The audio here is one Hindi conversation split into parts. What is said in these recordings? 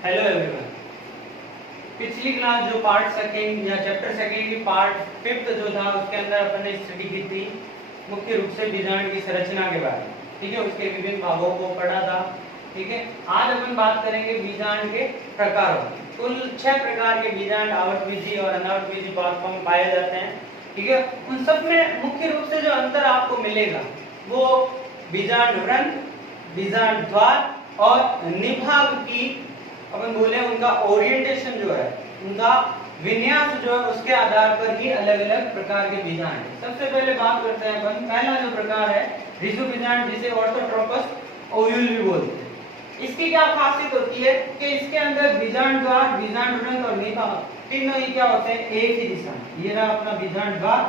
Hello everyone. पिछली क्लास जो पार्ट सेकंड या चैप्टर सेकंड की पार्ट फिफ्थ जो था उसके अंदर अपन ने स्टडी की थी मुख्य रूप से बीजांड की संरचना के बारे में। ठीक है, उसके विभिन्न भागों को पढ़ा था। ठीक है, आज अपन बात करेंगे बीजांड के प्रकारों की। कुल 6 प्रकार के बीजांड आवृतबीजी और अनावृतबीजी पादपों में पाए जाते हैं। ठीक है, उन सब में मुख्य रूप से जो अंतर आपको मिलेगा वो बीजांड व्रंत, बीजांड द्वार और निभाग की अपन बोले उनका ओरिएंटेशन जो है, उनका विन्यास जो है उसके आधार पर ही अलग अलग प्रकार के बीजांड है। सबसे पहले बात करते हैं अपन, पहला जो प्रकार है ऋजु बीजांड, जिसे ऑर्थोट्रोपस ओव्यूल भी बोलते हैं। इसकी क्या खासियत होती है कि इसके अंदर बीजांड द्वार, बीजांड व्रंत और निभाग तीनों ही क्या होते हैं, एक ही दिशा में। ये रहा अपना बीजांड द्वार,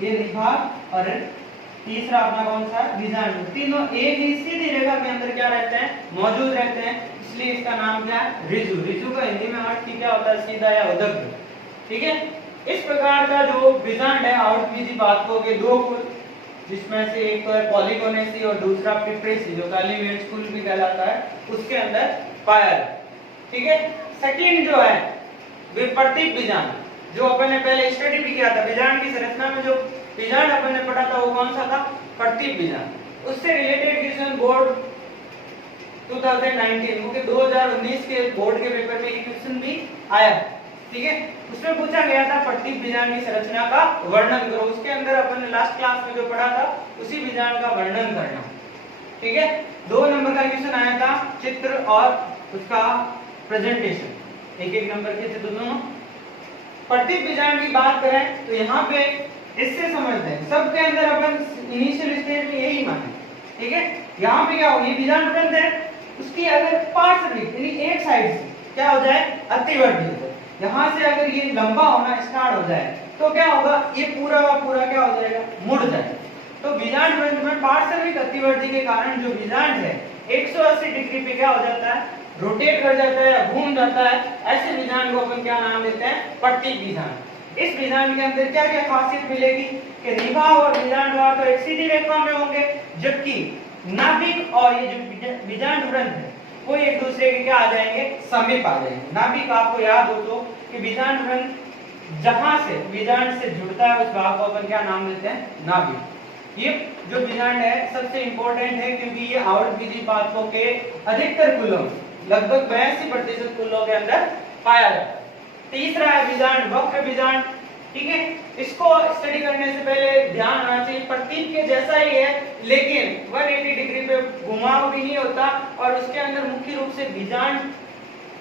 ये निभाग और तीसरा अपना कौन सा है, बीजांड व्रंत। तीनों एक ही सीधी रेखा के अंदर क्या रहते हैं, मौजूद रहते हैं, इसलिए इसका नाम क्या है, ऋजु। ऋजु का हिंदी में अर्थ क्या होता है, सीधा या उदग्ध। ठीक है, इस प्रकार का जो बीजांड है आवृतबीजी पादपों के दो कुल, जिसमें से एक तो है पॉलीगोनेसी और दूसरा पिप्रेसी जो काली मिर्च कुल भी कहलाता है, उसके अंदर पाया है। ठीक है, सेकंड जो है विपर्तिक बीजांड, जो अपन ने पहले स्टडी भी किया था। बीजांड की संरचना में जो बीजांड अपन ने पढ़ा था वो कौन सा था, पर्तिक बीजांड। उससे रिलेटेड क्वेश्चन बोर्ड 2019 क्योंकि 2019 के बोर्ड के पेपर में ये क्वेश्चन भी आया। ठीक है, उसमें पूछा गया था पर्तिक बीजांड की संरचना का वर्णन करो। उसके अंदर अपन ने लास्ट क्लास में जो पढ़ा था उसी बीजांड का वर्णन करना। ठीक है, 2 नंबर का क्वेश्चन आया था, चित्र और उसका प्रेजेंटेशन। एक नंबर के थे दोनों। पर्तिक बीजांड की बात करें तो यहाँ पे इससे समझते हैं, सबके अंदर अपन इनिशियल स्टेज में यही माने। ठीक है, यहाँ पे क्या होगी, बीजांड व्रंत है, उसकी अगर पार्श्विक यानी एक साइड से क्या हो जाए, अतिवर्धी हो जाए। यहाँ से अगर ये लंबा होना स्टार्ट हो जाए तो क्या होगा, ये पूरा का पूरा क्या हो जाएगा, मुड़ जाए। तो बीजांड व्रंत में पार्श्विक अतिवर्धी के कारण जो बीजांड है 180 डिग्री पे क्या हो जाता है, रोटेट कर जाता है या घूम जाता है। ऐसे बीजांड को अपन क्या नाम देते हैं, पर्तिक बीजांड। इस बीजांड के अंदर क्या क्या खासियत मिलेगी कि निभाग और बीजांड द्वार तो एक सीधी रेखा में होंगे, जबकि नाभिक और ये जो बीजांड व्रंत है वो एक दूसरे के क्या आ जाएंगे, समीप आ जाएंगे। नाभिक आपको याद हो तो कि बीजांड व्रंत जहां से बीजांड से जुड़ता है उस भाग को अपन क्या नाम देते हैं, नाभिक। ये जो बीजांड है सबसे इंपॉर्टेंट है क्योंकि ये आवृतबीजी पादपों के अधिकतर कुलों, लगभग 82% कुलों के अंदर पाया जाता है। तीसरा है बीजांड वक्र बीजांड। ठीक है, इसको स्टडी करने से पहले ध्यान रखना चाहिए, प्रतीक के जैसा ही है लेकिन 180 डिग्री पे घुमाव भी नहीं होता और उसके अंदर मुख्य रूप से बीजांड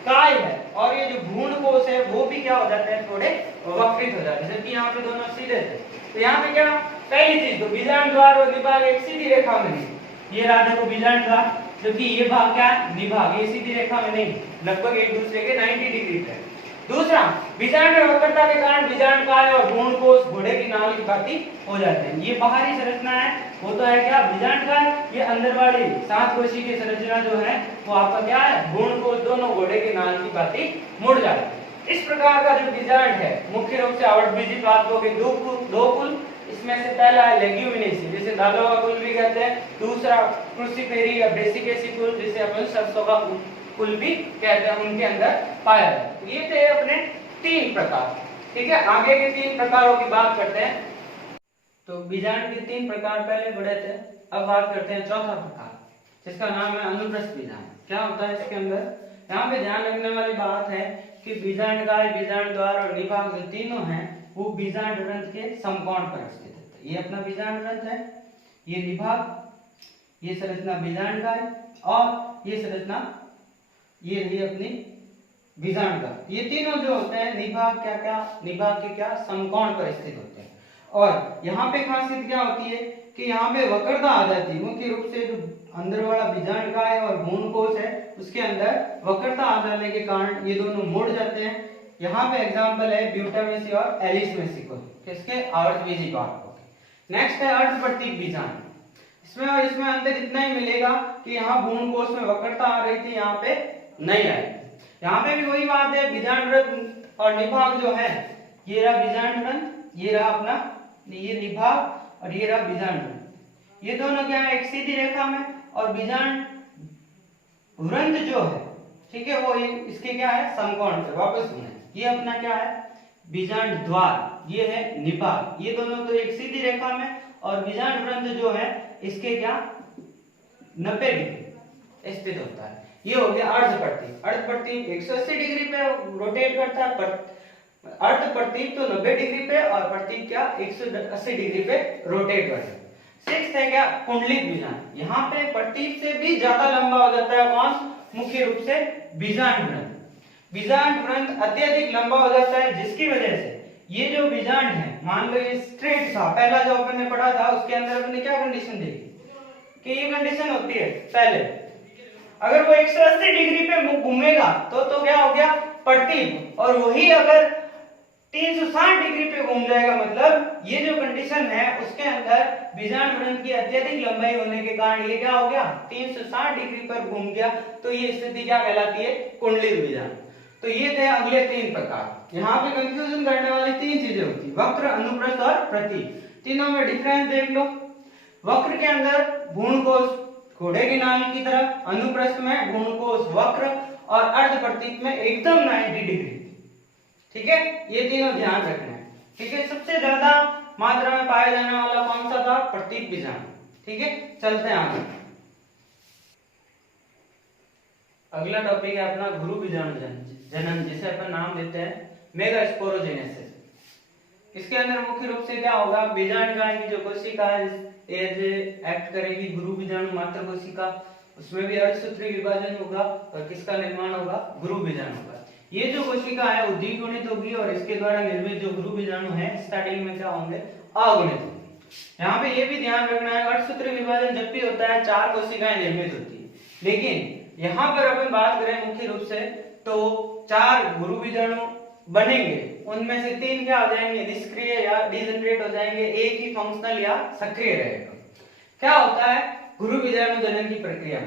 काय है और ये जो भ्रूण कोश है वो भी क्या हो जाते हैं, थोड़े वक्रित हो जाते हैं, जबकि यहाँ पे दोनों सीधे थे। तो यहाँ पे क्या, पहली चीज तो बीजांड द्वार और निभाग एक सीधी रेखा में नहीं, ये रहा देखो बीजांड द्वार, जबकि ये भाग क्या है, निभाग, ये सीधी रेखा में नहीं, लगभग एक दूसरे के 90 डिग्री पे। दूसरा, बीजांड में वक्रता के कारण बीजांड काय और भ्रूण कोश घोड़े की नाल की भांति हो जाते हैं। ये बाहरी संरचना है, वो तो है क्या, बीजांड काय, ये अंदर वाली 7 कोशी की संरचना जो है वो आपका क्या है, भ्रूण कोश दोनों घोड़े की नाल की भांति मुड़ जाते हैं। इस प्रकार का जो बीजांड है मुख्य रूप से आवृतबीजी पादपों के दो कुल, इसमें से पहला है लेग्यूमिनेसी जिसे दालों का कुल भी कहते हैं, दूसरा क्रूसिफेरी या ब्रेसिकेसी कुल जिसे अपन सरसों का कुल भी कहते हैं, उनके अंदर पाया जाता है। ये थे अपने 3 प्रकार। ठीक है, आगे के 3 प्रकारों की बात करते हैं। तो बीजांड के 3 प्रकार पहले पढ़े थे, अब बात करते हैं चौथा प्रकार जिसका नाम है अनुप्रस्थ बीजांड। क्या होता है इसके अंदर, यहाँ पे ध्यान रखने वाली बात है कि बीजांड काय, बीजांड द्वार और निभाग जो तीनों हैं वो बीजांड व्रंत के समकोण पर स्थित है। ये अपना बीजांड व्रंत है, ये निभाग, ये संरचना बीजांड काय और ये संरचना ये रही अपनी बीजांड का। ये तीनों जो होते हैं निभाग क्या क्या, निभाग के क्या समकोण पर स्थित होते हैं। और यहाँ पे खासियत क्या होती है कि यहाँ पे वक्रता आ जाती है, मुख्य रूप से जो अंदर वाला बीजांड का है और भ्रूण कोश है उसके अंदर वक्रता आ जाने के कारण ये दोनों मुड़ जाते हैं। यहाँ पे एग्जाम्पल है ब्यूटामेसी और एलिसमेसी को, किसके, आवृतबीजी पादपों के। नेक्स्ट है अर्धपर्तिक बीजांड। इसमें और इसमें अंतर इतना ही मिलेगा कि यहाँ भ्रूण कोश में वक्रता आ रही थी, यहाँ पे नहीं आई। यहाँ पे भी वही बात है, बीजांड व्रंत और निभाग जो है, ये रहा बीजांड व्रंत, ये रहा अपना ये निभाग और ये रहा बीजांड व्रंत। ये दोनों क्या है, एक सीधी रेखा में, और बीजांड व्रंत जो है ठीक है, वो इसके क्या है, समकोण पे। वापस सुने, ये अपना क्या है, बीजांड द्वार, ये है निपात, ये दोनों तो एक सीधी रेखा में, और बीजांड वृंत जो है इसके क्या 90 डिग्री स्थित होता है। ये हो गया अर्धप्रतीप। अर्धप्रतीप 180 डिग्री पे रोटेट करता है, पर अर्धप्रतीप तो 90 डिग्री पे, और प्रतीप क्या 180 डिग्री पे रोटेट करता है। सिक्स्थ है क्या, कुंडलित बीजांड। यहाँ पे प्रतीप से भी ज्यादा लंबा हो जाता है कौन, मुख्य रूप से बीजांड वृंत। बीजांड वृंत अत्यधिक लंबा हो जाता है, जिसकी वजह से ये जो बीजांड है, मान लो ये स्ट्रेट था, पहला जो अपन ने पढ़ा था उसके अंदर अपने क्या कंडीशन देखी कि ये कंडीशन होती है पहले, अगर वो 180 डिग्री पे घूमेगा तो क्या हो गया प्रतीप, और वही अगर 360 डिग्री पे घूम जाएगा, मतलब ये जो कंडीशन है उसके अंदर बीजांड वृंत की अत्यधिक लंबाई होने के कारण ये क्या हो गया 360 डिग्री पर घूम गया, तो ये स्थिति क्या कहलाती है, कुंडलित बीजांड। तो ये थे अगले 3 प्रकार। यहाँ पे कंफ्यूजन करने वाली 3 चीजें होती, वक्र, अनुप्रस्थ और प्रतीप। तीनों में डिफरेंस देख लो। वक्र के अंदर भ्रूणकोश घोड़े की नाल की तरह, अनुप्रस्थ में भ्रूणकोश वक्र, और अर्धप्रतीप में एकदम 90 डिग्री। ठीक है, ये तीनों ध्यान रखना है। ठीक है, सबसे ज्यादा मात्रा में पाया जाने वाला कौन सा था, प्रतीप बीजांड। ठीक है, चलते हैं आगे। अगला टॉपिक है अपना गुरु बीजाणु जनन, जिसे अपन नाम देते हैं मेगास्पोरोजेनेसिस। इसके अंदर मुख्य रूप से क्या होगा, बीजांड की जो कोशिका है एज एक्ट करेगी गुरु बीजाणु मात्र कोशिका, उसमें भी अर्धसूत्री विभाजन होगा, और किसका निर्माण होगा, गुरु बीजाणु होगा। ये जो कोशिका है वो द्विगुणित होगी, और इसके द्वारा निर्मित जो गुरु बीजाणु है स्टार्टिंग में क्या होंगे, अगुणित होंगे। यहाँ पे ये भी ध्यान रखना है, अर्धसूत्री विभाजन जब भी होता है 4 कोशिकाएं निर्मित होती है, लेकिन यहाँ पर अपन बात करें मुख्य रूप से तो 4 गुरु बीजाणु बनेंगे, उनमें से 3 क्या हो जाएंगे, निष्क्रिय या डिजेनरेट हो जाएंगे, एक ही फंक्शनल या सक्रिय रहेगा। क्या होता है गुरु बीजाणु जनन की प्रक्रिया,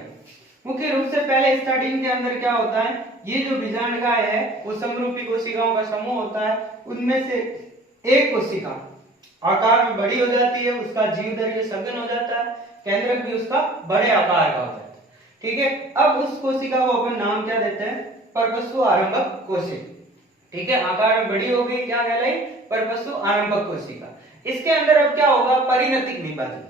मुख्य रूप से पहले स्टार्टिंग के अंदर क्या होता है, ये जो बीजांडकाय है वो समरूपी कोशिकाओं का समूह होता है, उनमें से एक कोशिका आकार में बड़ी हो जाती है, उसका जीवधर्य सघन हो जाता है, केंद्रक भी उसका बड़े आकार का होता है। ठीक है, अब उस कोशिका को अपन नाम क्या देते हैं, परपस्व आरंभक कोशिका। ठीक है, आकार में बड़ी हो गई, क्या कहलाई, परपस्व आरंभक कोशिका। इसके अंदर अब क्या होगा, परिणतिक विभाजन।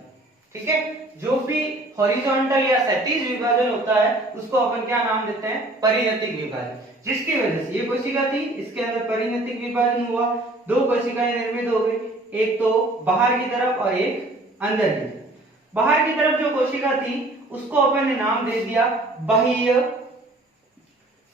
ठीक है, जो भी हॉरिजॉन्टल या क्षैतिज विभाजन होता है उसको अपन क्या नाम देते हैं, परिणतिक विभाजन, जिसकी वजह से ये कोशिका थी, इसके अंदर परिणतिक विभाजन हुआ, 2 कोशिकाएं निर्मित हो गई, एक तो बाहर की तरफ और एक अंदर की तरफ। बाहर की तरफ जो कोशिका थी उसको अपन ने नाम दे दिया बाह्य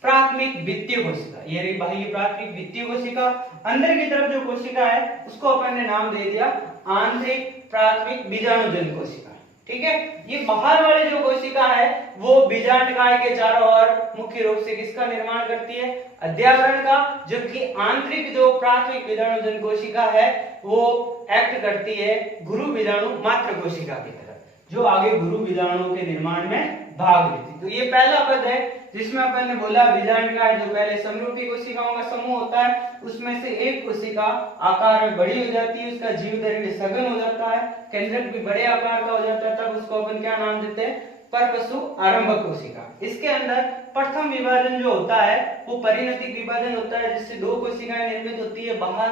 प्राथमिक वित्तीय कोशिका, ये रही बाह्य प्राथमिक वित्तीय कोशिका। अंदर की तरफ जो कोशिका है उसको अपन ने नाम दे दिया आंतरिक प्राथमिक बीजाणुजन कोशिका। ठीक है, ये बाहर वाले जो कोशिका है वो बीजांडकाय के चारों ओर मुख्य रूप से किसका निर्माण करती है, अध्यावरण का, जबकि आंतरिक जो प्राथमिक बीजाणुजन कोशिका है वो एक्ट करती है गुरु बीजाणु मात्र कोशिका की तरह, जो आगे गुरु बीजाणुओं के निर्माण में भाग लेती। तो ये पहला पद है जिसमें अपन ने बोला बीजांडकाय जो पहले समरूपी कोशिकाओं का समूह होता है, उसमें से एक कोशिका आकार में बड़ी हो जाती है, उसका जीवधर्य सघन हो जाता है, केंद्रक भी बड़े आकार का हो जाता है, तब उसको अपन क्या नाम देते हैं, परपस्व आरंभक कोशिका। इसके अंदर प्रथम विभाजन जो होता है वो परिणतिक विभाजन होता है, जिससे 2 कोशिकाएं निर्मित होती है, बाहर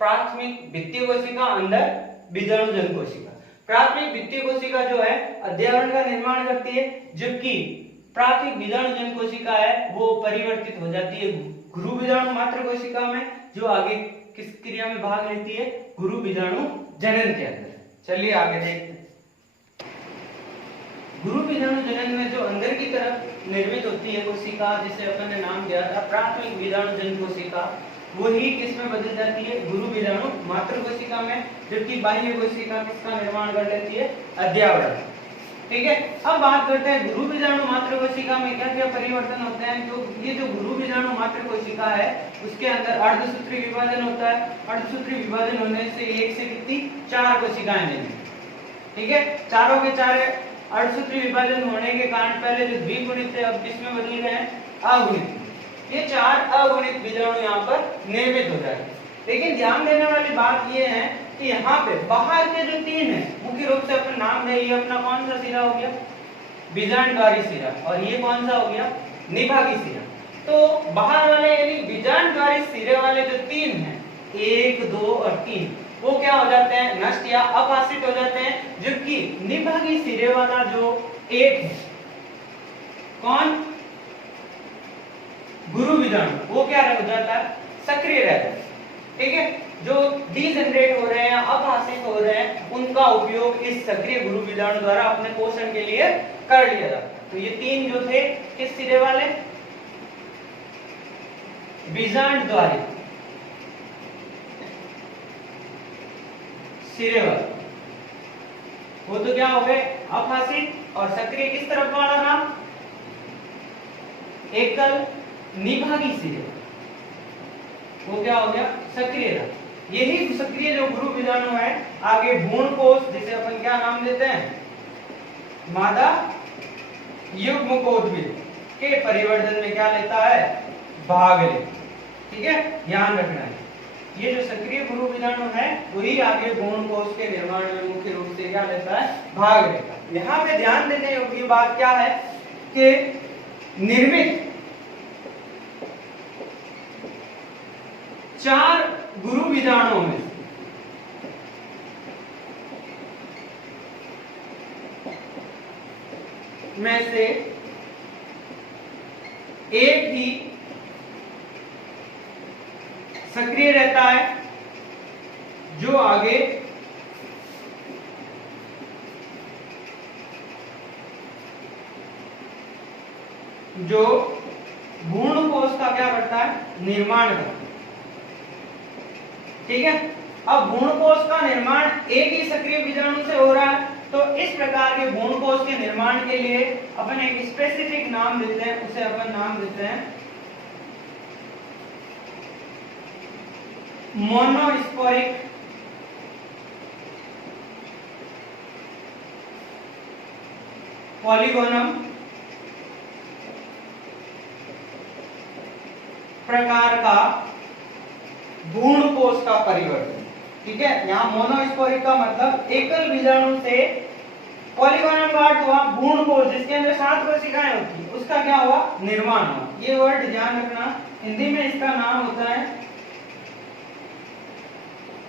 प्राथमिक वित्तीय कोशिका, अंदर बीजाणुजन कोशिका। प्राथमिक वित्तीय कोशिका जो है अध्यावरण का निर्माण करती है, जबकि प्राथमिक बीजाणुजन कोशिका है वो परिवर्तित हो जाती है गुरु बीजाणु मात्र कोशिका में, जो आगे किस क्रिया में भाग लेती है, गुरु बीजाणु जनन के अंदर। चलिए आगे देखते हैं। गुरु बीजाणु जनन में जो अंदर की तरफ निर्मित होती है कोशिका, जिसे अपन ने नाम दिया था प्राथमिक बीजाणुजन कोशिका, वही किसमें बदल जाती है, गुरु बीजाणु मात्र कोशिका में, जबकि बाह्य कोशिका किसका निर्माण कर लेती है, अध्यावरण। ठीक है, अब बात करते हैं गुरु बीजाणु मात्र कोशिका में क्या क्या परिवर्तन होते हैं। तो ये जो गुरु बीजाणु मात्र कोशिका है उसके अंदर अर्धसूत्री विभाजन होता है, अर्धसूत्री विभाजन होने से एक से कितनी 4 कोशिकाएं बनेंगी। ठीक है, चारों के चार अर्धसूत्री विभाजन होने के कारण पहले जो द्विगुणित थे अब किसमें बदल गए हैं, अगुणित। ये 4 अगुणित बीजाणु यहाँ पर निर्मित हो जाएंगे। लेकिन ध्यान देने वाली बात ये है कि यहाँ पे बाहर के जो 3 है मुख्य रूप से अपन नाम दे, ये अपना कौन सा सिरा हो गया, बीजांडकारी सिरा, और ये कौन सा हो गया, निभागी सिरा। तो बाहर वाले यानी बीजांडद्वारी सिरे वाले जो 3 हैं, 1, 2 और 3, वो क्या हो जाते हैं, नष्ट या अपाशित हो जाते हैं। जबकि निभागी सिरे वाला जो 1 है, कौन, गुरु बीजाणु, वो क्या हो जाता है, सक्रिय रहता है। ठीक है, जो डीजनरेट हो रहे हैं, अपहासित हो रहे हैं, उनका उपयोग इस सक्रिय गुरु बीजाणु द्वारा अपने पोषण के लिए कर लिया जाता है। तो ये 3 जो थे किस सिरे वाले, बीजांडद्वारी सिरे वाले, वो तो क्या हो गए, अपहासित। और सक्रिय किस तरफ वाला था, एकल निभागी सिरे, वो क्या हो गया, सक्रिय था। यही सक्रिय जो गुरु बीजाणु है आगे भ्रूणकोश, जिसे अपन क्या नाम देते हैं, मादा युग्मकोद्भिद के परिवर्धन में क्या लेता है, भाग ले। ठीक है, ध्यान रखना है, ये जो सक्रिय गुरु बीजाणु है वही आगे भ्रूणकोश के निर्माण में मुख्य रूप से क्या लेता है, भाग लेता है। यहाँ पे ध्यान देने योग्य बात क्या है कि निर्मित 4 गुरु बीजाणुओं में से एक ही सक्रिय रहता है, जो आगे जो भ्रूणकोश का क्या करता है, निर्माण करता है। ठीक है, अब भ्रूणकोश का निर्माण एक ही सक्रिय बीजाणु से हो रहा है, तो इस प्रकार के भ्रूणकोश के निर्माण के लिए अपन एक स्पेसिफिक नाम देते हैं, उसे अपन नाम देते हैं मोनोस्पोरिक पॉलीगोनम प्रकार का भ्रूणकोश का परिवर्तन। ठीक है, यहाँ मोनोस्पोरिक का मतलब एकल बीजाणु से पॉलीगोनल पार्ट हुआ भ्रूणकोश, जिसके अंदर 7 कोशिकाएं होती है, उसका क्या हुआ, निर्माण हुआ। ये वर्ड ध्यान रखना, हिंदी में इसका नाम होता है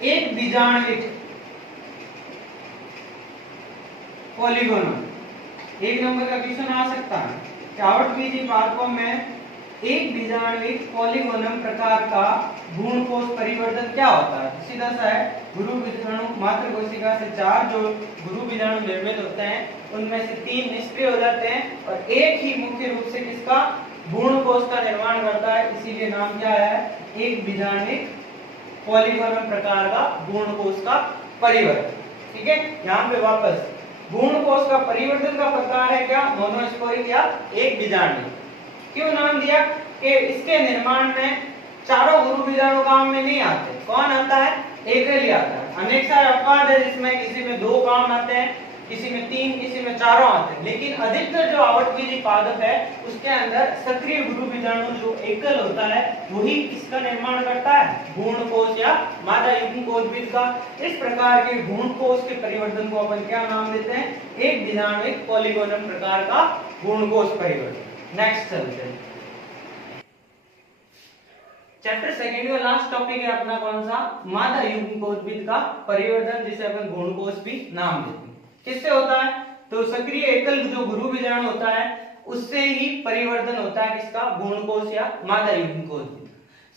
एक बीजाणुविक पॉलीगोनल। एक नंबर का क्वेश्चन आ सकता है कि आवृत्त पादपों में एक बीजाणुविक पॉलीगोनम प्रकार का भ्रूणकोश परिवर्तन क्या होता है। सीधा सा है, गुरु बीजाणु मात्र कोशिका से 4 जो गुरु बीजाणु निर्मित होते हैं, उनमें से 3 निष्क्रिय हो जाते हैं और एक ही मुख्य रूप से किसका, भ्रूणकोश का निर्माण करता है। इसीलिए नाम क्या है, एक बीजाणुविक पॉलीगोनम प्रकार का भ्रूणकोश का परिवर्तन। ठीक है, यहाँ पे वापस भ्रूणकोश का परिवर्तन का प्रकार है क्या, मोनोस्पोरिक या एक बीजाणु। क्यों नाम दिया कि इसके निर्माण में चारों गुरु बीजाणु काम में नहीं आते, कौन आता है, एक ही आता है। अनेक सारे अपवाद है जिसमें किसी में 2 काम आते हैं, किसी में 3, किसी में 4 आते हैं, लेकिन अधिकतर जो आवृत्तबीजी पादप है उसके अंदर सक्रिय गुरु बीजाणु जो एकल होता है वही इसका निर्माण करता है, भ्रूणकोश या मादा युग्मकोद्भिद का। इस प्रकार के भ्रूणकोश के परिवर्तन को अपन क्या नाम देते हैं, एक बीजाणुविक पॉलीगोनम प्रकार का भ्रूणकोश परिवर्तन। नेक्स्ट चलते हैं, चैप्टर सेकंड का लास्ट टॉपिक है अपना कौन सा, मादा युग्मकोद्भिद का परिवर्तन, जिसे अपन भ्रूणकोश भी नाम देते हैं। किससे होता है, तो सक्रिय एकल जो गुरु बीजाणु होता है उससे ही परिवर्तन होता है किसका, भ्रूणकोश या मादा युग्मकोद्भिद।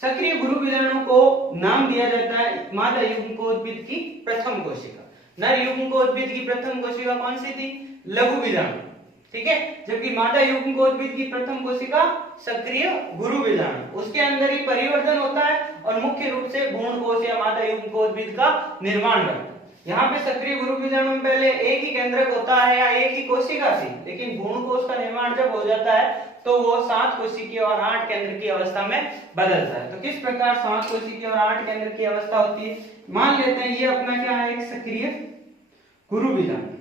सक्रिय गुरु बीजाणु को नाम दिया जाता है मादा युग्मकोद्भिद की प्रथम कोशिका। नर युग्मकोद्भिद की प्रथम कोशिका कौन सी थी, लघु बीजाणु। ठीक है, जबकि मादा युग्मकोद्भिद की प्रथम कोशिका सक्रिय गुरु बीजाणु, उसके अंदर ही परिवर्तन होता है और मुख्य रूप से भ्रूणकोश या मादा युग्मकोद्भिद का निर्माण करता है। यहाँ पे सक्रिय गुरु बीजाणु में पहले एक ही केंद्रक होता है या एक ही कोशिका थी, लेकिन भ्रूणकोश का निर्माण जब हो जाता है तो वो 7 कोशिकीय और 8 केंद्र की अवस्था में बदलता है। तो किस प्रकार 7 कोशिकीय और 8 केंद्र की अवस्था होती है, मान लेते हैं ये अपना क्या है, एक सक्रिय गुरु बीजाणु,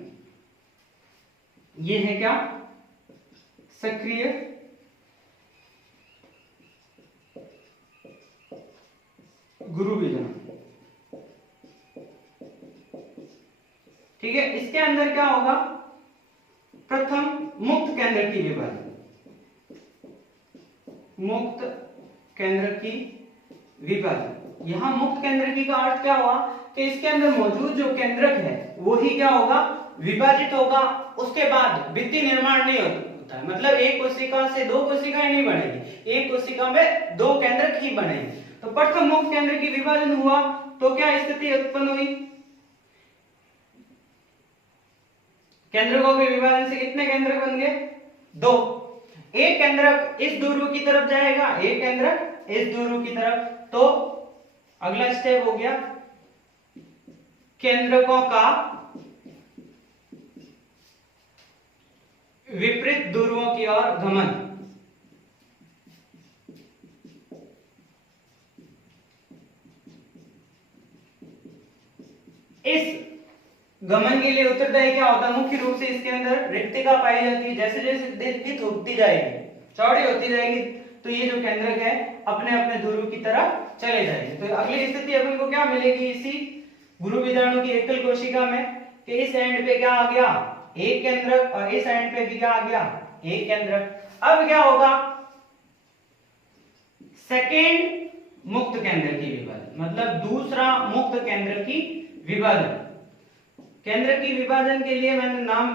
ये है क्या, सक्रिय गुरु बीजाणु। ठीक है, इसके अंदर क्या होगा, प्रथम मुक्त केंद्र की विभाजन, मुक्त केंद्र की विभाजन। यहाँ मुक्त केंद्र की का अर्थ क्या हुआ कि इसके अंदर मौजूद जो केंद्रक है वो ही क्या होगा, विभाजित होगा, उसके बाद भित्ति निर्माण नहीं होता है। मतलब एक कोशिका से दो कोशिकाएं नहीं बनेगी, एक कोशिका में दो केंद्रक ही बनेंगे। तो प्रथम मुक्त केंद्र की विभाजन हुआ तो क्या स्थिति उत्पन्न हुई, केंद्रकों के विभाजन से कितने केंद्रक बन गए, दो। एक केंद्रक इस ध्रुव की तरफ जाएगा, एक केंद्रक इस ध्रुव की तरफ। तो अगला स्टेप हो गया केंद्रकों का विपरीत ध्रुवों की ओर गमन। इस गमन के लिए उत्तरदायी क्या होता है, मुख्य रूप से इसके अंदर रिक्तिका पाई जाती है। जैसे जैसे दीर्घित होती जाएगी, चौड़ी होती जाएगी, तो ये जो केंद्रक है अपने अपने ध्रुव की तरफ चले जाएंगे। तो अगली स्थिति अपन को क्या मिलेगी इसी गुरु बीजाणु की एकल कोशिका में कि इस एंड पे क्या आ गया, एक केंद्रक, और इस एंड पे भी क्या आ गया, एक केंद्रक। अब क्या होगा, सेकेंड मुक्त केंद्र की विभाजन, मतलब दूसरा मुक्त केंद्र की विभाजन। केंद्र की विभाजन के लिए मैंने नाम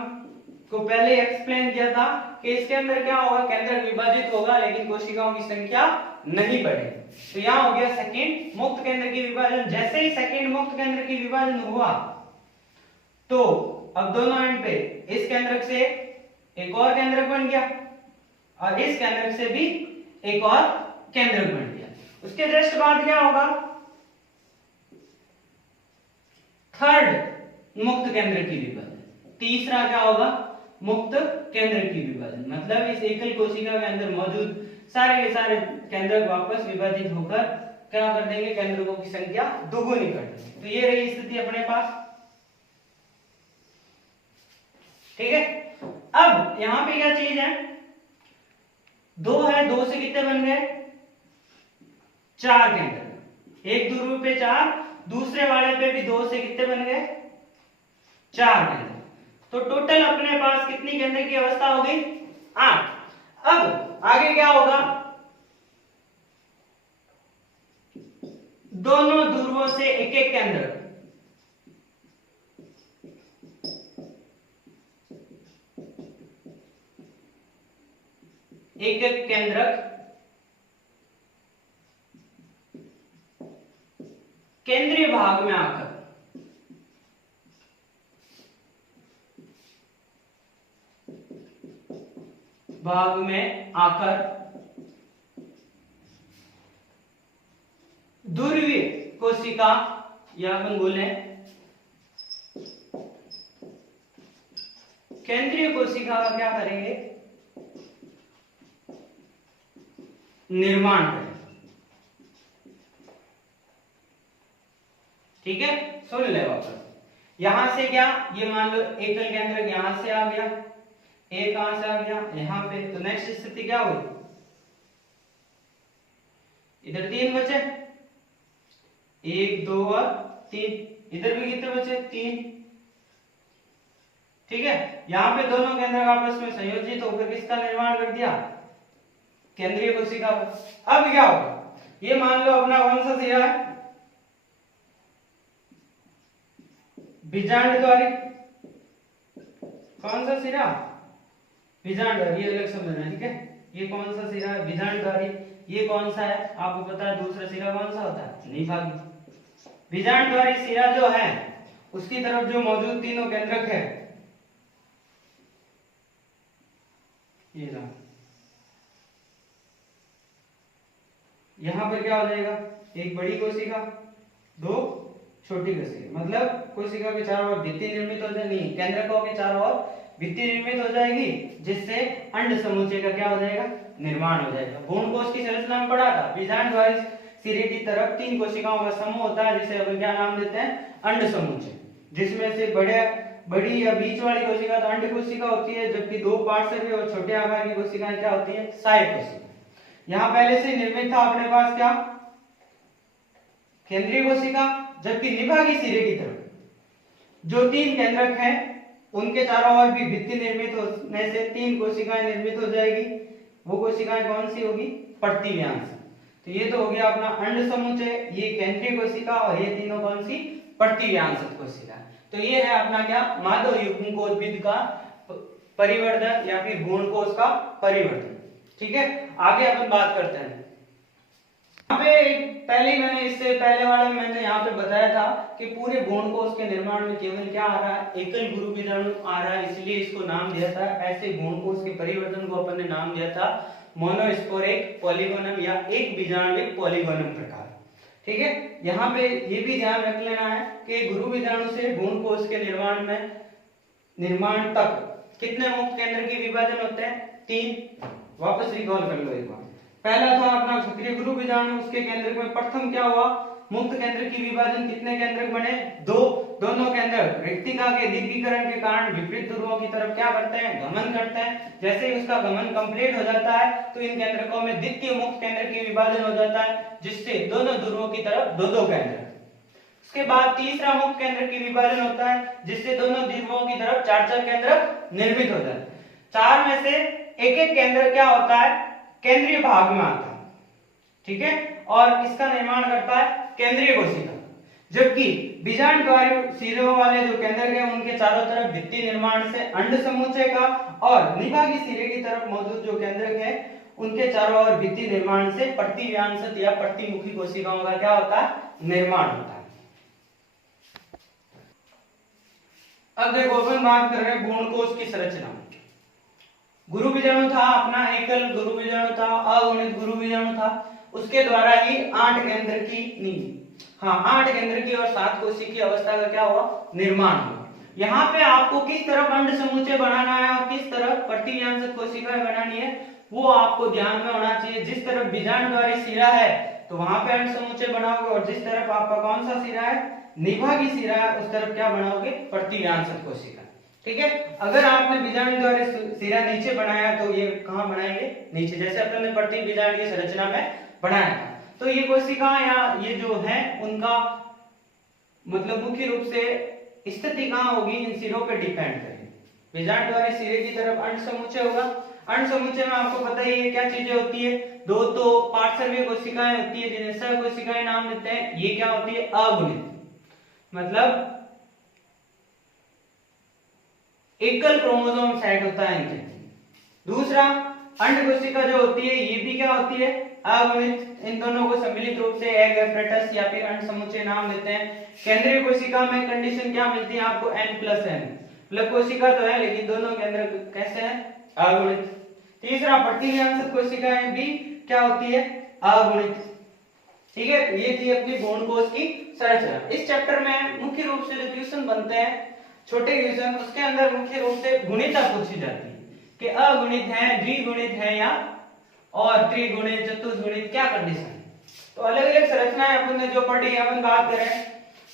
को पहले एक्सप्लेन किया था कि इसके अंदर क्या होगा, केंद्र विभाजित होगा लेकिन कोशिकाओं की संख्या नहीं बढ़ेगी। तो यहां हो गया सेकेंड मुक्त केंद्र की विभाजन। जैसे ही सेकेंड मुक्त केंद्र की विभाजन हुआ तो अब दोनों एंड पे इस केंद्रक से एक और केंद्रक बन गया और इस केंद्रक से भी एक और केंद्रक बन गया। उसके जस्ट बाद क्या होगा, थर्ड मुक्त केंद्र की विभाजन। तीसरा क्या होगा, मुक्त केंद्र की विभाजन। मतलब इस एकल कोशिका के अंदर मौजूद सारे के सारे केंद्रक वापस विभाजित होकर क्या कर देंगे, केंद्रकों की संख्या दोगुनी कर देंगे। तो ये रही स्थिति अपने पास, ठीक है। अब यहां पे क्या चीज है, दो है, दो से कितने बन गए, चार केंद्र। एक ध्रुव पे चार, दूसरे वाले पे भी दो से कितने बन गए, चार केंद्र। तो टोटल अपने पास कितनी केंद्र की अवस्था हो गई, 8। अब आगे क्या होगा, दोनों ध्रुवों से एक एक केंद्र, एक एक केंद्रक केंद्रीय भाग में आकर ध्रुवीय कोशिका या अपन बोले केंद्रीय कोशिका का क्या करेंगे, निर्माण करें। ठीक है, सुन ले वापस। यहां से क्या, ये मान लो एकल केंद्रक यहां से आ गया, एक कहां से आ गया, यहां पे। तो नेक्स्ट स्थिति क्या हुई, इधर 3 बचे, 1 2 और 3। इधर भी कितने बचे, 3। ठीक है, यहां पे दोनों केंद्रक आपस में संयोजित होकर किसका निर्माण कर दिया, केंद्रीय कोशिका। अब क्या होगा, ये मान लो अपना कौन सा सिरा है, बीजांडद्वारी। कौन सा सिरा, बीजांडद्वारी, ये अलग समझना, ठीक है। ये कौन सा सिरा है, बीजांडद्वारी। ये कौन सा है, आपको पता है दूसरा सिरा कौन सा होता है, निभागी। बीजांडद्वारी सिरा जो है उसकी तरफ जो मौजूद तीनों केंद्रक है, ये रहा, यहां पर क्या हो जाएगा, एक बड़ी कोशिका, दो छोटी कोशिका। मतलब कोशिका के चारों ओर भित्ति निर्मित हो जाएगी, केंद्रकों के चारों ओर भित्ति निर्मित हो जाएगी, जिससे अंड समुच्चय का क्या हो जाएगा, निर्माण हो जाएगा। भ्रूण कोश की संरचना में पढ़ा था, बीजांडद्वारी सिरे की तरफ 3 कोशिकाओं का समूह होता है, जिसे अपन क्या नाम देते हैं, अंड समुच्चय। जिसमें से बड़ी या बीच वाली कोशिका तो अंड कोशिका होती है, जबकि 2 पार्श्व है और छोटे आकार की कोशिकाएं क्या होती है, सहायक कोशिका। यहाँ पहले से निर्मित था अपने पास क्या, केंद्रीय कोशिका, जबकि निभागी सिरे की तरफ जो 3 केंद्रक हैं उनके चारों ओर भी भित्ति निर्मित होने से 3 कोशिकाएं निर्मित हो जाएगी। वो कोशिकाएं कौन सी होगी? प्रतिव्यांश। तो ये तो हो गया अपना अंड समुच्चय, ये केंद्रीय कोशिका, और ये तीनों कौन सी? प्रतिव्यांशक कोशिका। तो ये है अपना क्या? माधव युग्मकोद्भिद का परिवर्धन या फिर भ्रूणकोश का परिवर्धन। ठीक है, आगे अपन बात करते हैं। यहाँ पे पहले मैंने इससे पहले वाले में मैंने यहाँ पे बताया था कि पूरे भ्रूणकोश के निर्माण में केवल क्या आ रहा है? एकल गुरु बीजाणु आ रहा है, इसलिए इसको नाम दिया था। ऐसे भ्रूणकोश के परिवर्तन को अपन ने नाम दिया था मोनोस्पोरिक पॉलीगोनम या एक बीजाणुविक पॉलीगोनम प्रकार। ठीक है, यहाँ पे ये भी ध्यान रख लेना है कि गुरु बीजाणु से भ्रूणकोश के निर्माण तक कितने मुक्त केंद्र के विभाजन होते हैं? 3। वापस रिकॉल कर लो एक बार। पहला था अपना सक्रिय गुरु बीजाणु, उसके केंद्रक में प्रथम क्या हुआ? मुक्त केंद्र की विभाजन कितने केंद्रक बने? 2। दोनों केंद्रक रिक्तिका के दीर्घीकरण के कारण विपरीत ध्रुवों की तरफ क्या करते हैं? गमन करते हैं। जैसे ही उसका गमन कंप्लीट हो जाता है तो इन केंद्रकों में द्वितीय मुक्त केंद्र की विभाजन हो जाता है, जिससे दोनों ध्रुवों की तरफ 2-2 केंद्र। उसके बाद तीसरा मुक्त केंद्र की विभाजन होता है, जिससे दोनों ध्रुवों की तरफ 4-4 केंद्र निर्मित हो जाते हैं। 4 में से एक-एक केंद्र क्या होता है? केंद्रीय भाग में आता है। ठीक है, और इसका निर्माण करता है केंद्रीय कोशिका। जबकि बीजांडद्वारी सिरों वाले जो केंद्र हैं उनके चारों तरफ भित्ति निर्माण से अंड समुच्चय का, और निभागी सिरे की तरफ मौजूद जो केंद्रक है उनके चारों ओर भित्ति निर्माण से प्रतिव्यांशत या प्रतिमुखी कोशिकाओं का क्या होता है? निर्माण होता है। अब देखो अपन बात कर रहे हैं भ्रूणकोश की संरचना। गुरु बीजाणु था अपना, एकल गुरु बीजाणु था, अगुणित गुरु बीजाणु था, उसके द्वारा ही 8 केंद्र की नहीं, 8 केंद्र की और 7 कोशिकीय अवस्था का क्या हुआ? निर्माण हुआ। यहाँ पे आपको किस तरफ अंड समुच्चय बनाना है और किस तरफ प्रतिव्यांशक कोशिकाएं बनानी है वो आपको ध्यान में होना चाहिए। जिस तरफ बीजांडद्वारी सिरा है तो वहां पे अंड समुच्चय बनाओगे, और जिस तरफ आपका कौन सा सिरा है? निभागी सिरा है, उस तरफ क्या बनाओगे? प्रतिव्यांशक कोशिका। ठीक है, अगर आपने बीजांडद्वारी सिरा नीचे बनाया तो ये कहाँ बनाएंगे? नीचे, जैसे अपन ने प्रति बीजांड की संरचना में बनाया था। तो ये कोशिका या ये जो है उनका मतलब मुख्य रूप से स्थिति कहाँ होगी? इन सिरों पे डिपेंड करेगी। बीजांडद्वारी सिरे की तरफ अंड समुच्चय होगा। अंड समुच्चय में आपको पता ही है क्या चीजें होती है? 2 तो पार्श्वीय कोशिकाएं होती है जिन्हें सह कोशिकाएं नाम देते हैं। ये क्या होती है? अगुणित, मतलब एकल क्रोमोसोम सेट होता है इनके। दूसरा अंड कोशिका जो होती है ये भी क्या होती है? अगुणित। इन दोनों को सम्मिलित रूप से एग एपरेटस या फिर अंड समुच्चय नाम देते हैं। केंद्रीय कोशिका में कंडीशन क्या मिलती है आपको? n+n, मतलब कोशिका तो है लेकिन दोनों केंद्र कैसे हैं? अगुणित। तीसरा प्रतिव्यांशक कोशिकाएं भी क्या होती है? अगुणित। ठीक है, ये थी अपनी भ्रूणकोश की संरचना। इस चैप्टर में मुख्य रूप से जो क्वेश्चन बनते हैं छोटे क्वेश्चन, उसके अंदर मुख्य रूप से गुणिता पूछी जाती है कि अगुणित है, द्विगुणित है या और त्रिगुणित, चतुर्गुणित, क्या कंडीशन है। तो अलग अलग संरचनाएं अपन ने जो पढ़ी अपन बात करें।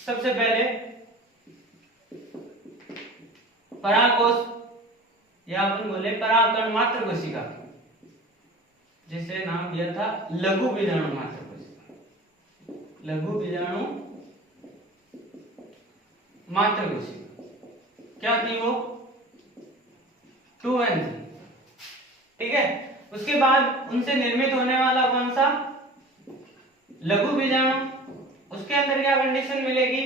सबसे पहले परागकोश या अपन बोले परागकण मात्र कोशिका, जिसे नाम दिया था लघु बीजाणु मात्र कोशिका। लघु बीजाणु मात्र कोशिका क्या थी वो? 2n। ठीक है, उसके बाद उनसे निर्मित होने वाला कौन सा? लघु बीजाणु। उसके अंदर क्या कंडीशन मिलेगी?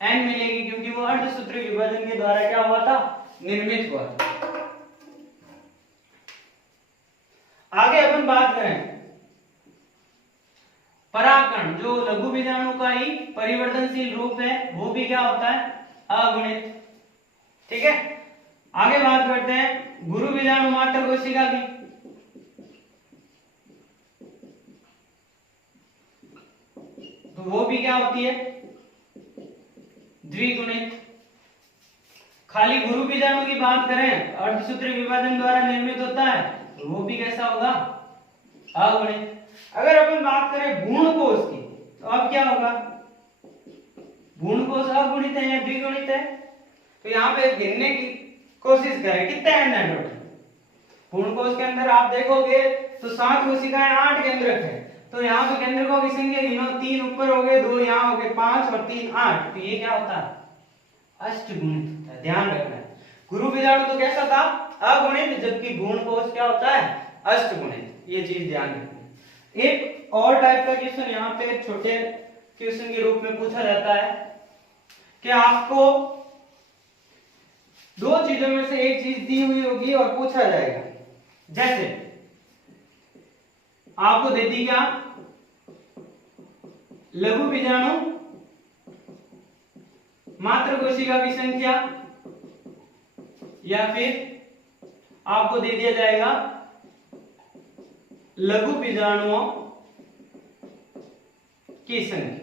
n मिलेगी, क्योंकि वो अर्धसूत्री विभाजन के द्वारा क्या हुआ था? निर्मित हुआ। आगे अपन बात करें परागकण, जो लघु बीजाणु का ही परिवर्तनशील रूप है, वो भी क्या होता है? अगुणित। ठीक है, आगे बात करते हैं गुरु बीजाणु मात्र कोशिका की। तो वो भी क्या होती है? द्विगुणित। खाली गुरु बीजाणु की बात करें, अर्धसूत्री विभाजन द्वारा निर्मित होता है, तो वो भी कैसा होगा? अगुणित। अगर अपन बात करें भ्रूणकोश की, तो अब क्या होगा? भ्रूणकोश अगुणित है या द्विगुणित है? तो यहाँ पे गिनने की कोशिश करें कितने हैं टोटल। भ्रूणकोश के अंदर आप देखोगे तो 7 कोशिकाएं, 8 केंद्रक है। तो यहाँ पे केंद्रकों की संख्या गिनो, 3 ऊपर हो गए, 2 यहाँ हो गए, 5 और 3 8। तो ये क्या होता है? अष्टगुणित होता है, ध्यान रखना है। गुरु बीजाणु तो कैसा था? अगुणित, जबकि गुणकोश क्या होता है, अष्टगुणित। ये चीज ध्यान रखना। एक और टाइप का क्वेश्चन यहाँ पे छोटे क्वेश्चन के रूप में पूछा जाता है कि आपको दो चीजों में से एक चीज दी हुई होगी और पूछा जाएगा, जैसे आपको दे दी क्या, लघु बीजाणु मात्र कोशिका की संख्या, या फिर आपको दे दिया जाएगा लघु बीजाणुओं की संख्या।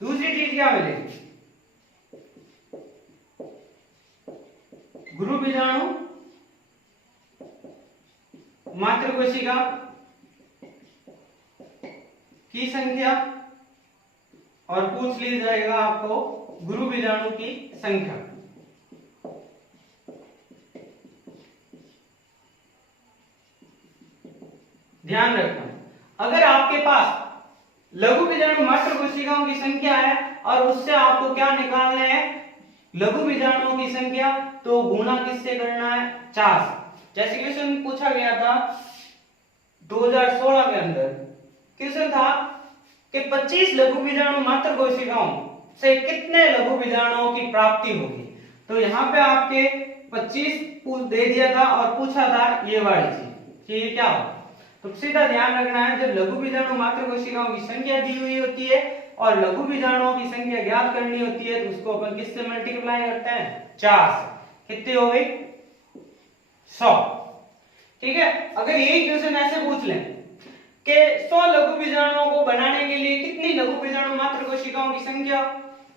दूसरी चीज क्या मिलेगी, गुरु बीजाणु मात्र कोशिका की संख्या, और पूछ लिया जाएगा आपको गुरु बीजाणु की संख्या। ध्यान रखना, अगर आपके पास लघु बीजाणु मात्र कोशिकाओं की संख्या है और उससे आपको क्या निकालना है, लघु बीजाणुओं की संख्या, तो गुणा किससे करना है, 4 से। जैसे क्वेश्चन पूछा गया था 2016 के अंदर, क्वेश्चन था कि 25 लघु बीजाणु मात्र कोशिकाओं से कितने लघु बीजाणुओं की प्राप्ति होगी। तो यहाँ पे आपके 25 दे दिया था और पूछा था ये वाली चीज कि ये क्या होगा। तो सीधा ध्यान रखना है, जब लघु बीजाणु मात्र कोशिकाओं की संख्या दी हुई होती है और लघु बीजाणुओं की संख्या ज्ञात करनी होती है, तो उसको अपन किससे मल्टीप्लाई करते हैं, 4 से। कितनी हो गई, 100। ठीक है, अगर यही क्वेश्चन ऐसे पूछ लें कि 100 लघु बीजाणुओं को बनाने के लिए कितनी लघु बीजाणु मात्र कोशिकाओं की संख्या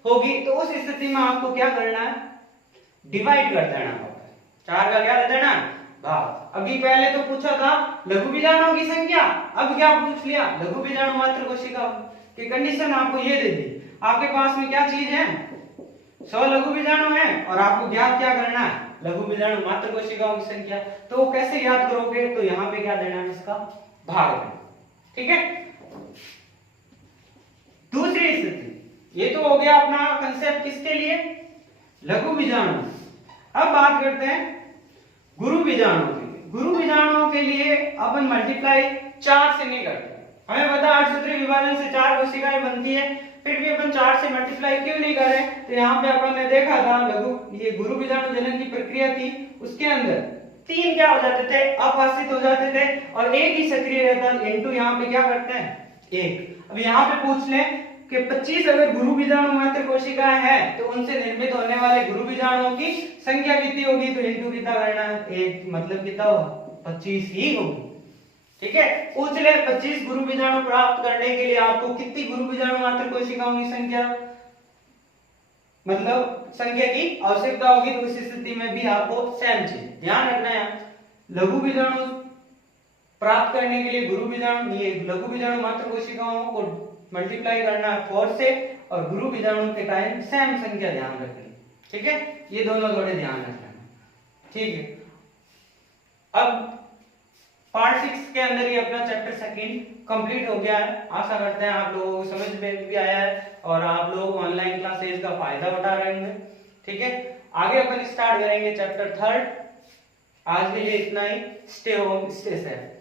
होगी, तो उस स्थिति में आपको क्या करना है, डिवाइड कर देना होगा। 4 का क्या दे देना, भाग। अभी पहले तो पूछा था लघु बीजाणुओं की संख्या, अब क्या पूछ लिया, लघु बीजाणु मात्र कोशिका की कंडीशन आपको ये दे दी। आपके पास में क्या चीज है, 100 लघु बीजाणु है और आपको ज्ञात क्या करना है, लघु बीजाणु मात्र कोशिकाओं की संख्या। तो वो कैसे याद करोगे, तो यहाँ पे क्या देना है, इसका भाग देना। ठीक है, दूसरी स्थिति, ये तो हो गया अपना कंसेप्ट किसके लिए, लघु बीजाणु। अब बात करते हैं गुरु बीजाणु के। गुरु बीजाणुओं के लिए अपन मल्टीप्लाई 4 से नहीं करते। हमें पता है 8 सूत्रीय विभाजन से 4 कोशिकाएं बनती है, फिर भी अपन 4 से मल्टीप्लाई क्यों नहीं कर रहे। तो यहाँ पे अपन ने देखा था ये गुरु बीजाणु जनन की प्रक्रिया थी, उसके अंदर 3 क्या हो जाते थे, अपाश्रित हो जाते थे और एक ही सक्रिय रहता। इनटू यहाँ पे क्या करते हैं, 1। अब यहाँ पे पूछ लें कि 25 अगर गुरु बीजाणु मात्र कोशिकाएं हैं, तो उनसे निर्मित होने वाले गुरु बीजाणुओं की संख्या कितनी होगी, तो इनटू कितना करना है, 1, मतलब कितना होगा, 25 ही होगी। ठीक है, पूछ ले 25 गुरु बीजाणु प्राप्त करने के लिए आपको कितनी गुरु बीजाणु मात्र कोशिकाओं की संख्या, मतलब संख्या की आवश्यकता होगी। तो उस स्थिति में भी आपको सेम चीज ध्यान रखना है, लघु बीजाणु प्राप्त करने के लिए गुरु बीजाणु, ये लघु बीजाणु मात्र कोशिकाओं को मल्टीप्लाई करना है 4 से, और गुरु बीजाणु के टाइम सेम संख्या ध्यान रखनी। ठीक है, ये दोनों थोड़े ध्यान रखना। ठीक है, अब पार्ट 6 के अंदर ही अपना चैप्टर 2 कंप्लीट हो गया है। आशा करते हैं आप लोगों को समझ में भी आया है और आप लोग ऑनलाइन क्लासेस का फायदा उठा रहे होंगे। ठीक है, आगे अपन स्टार्ट करेंगे चैप्टर 3। आज के लिए इतना ही। Stay home, stay safe.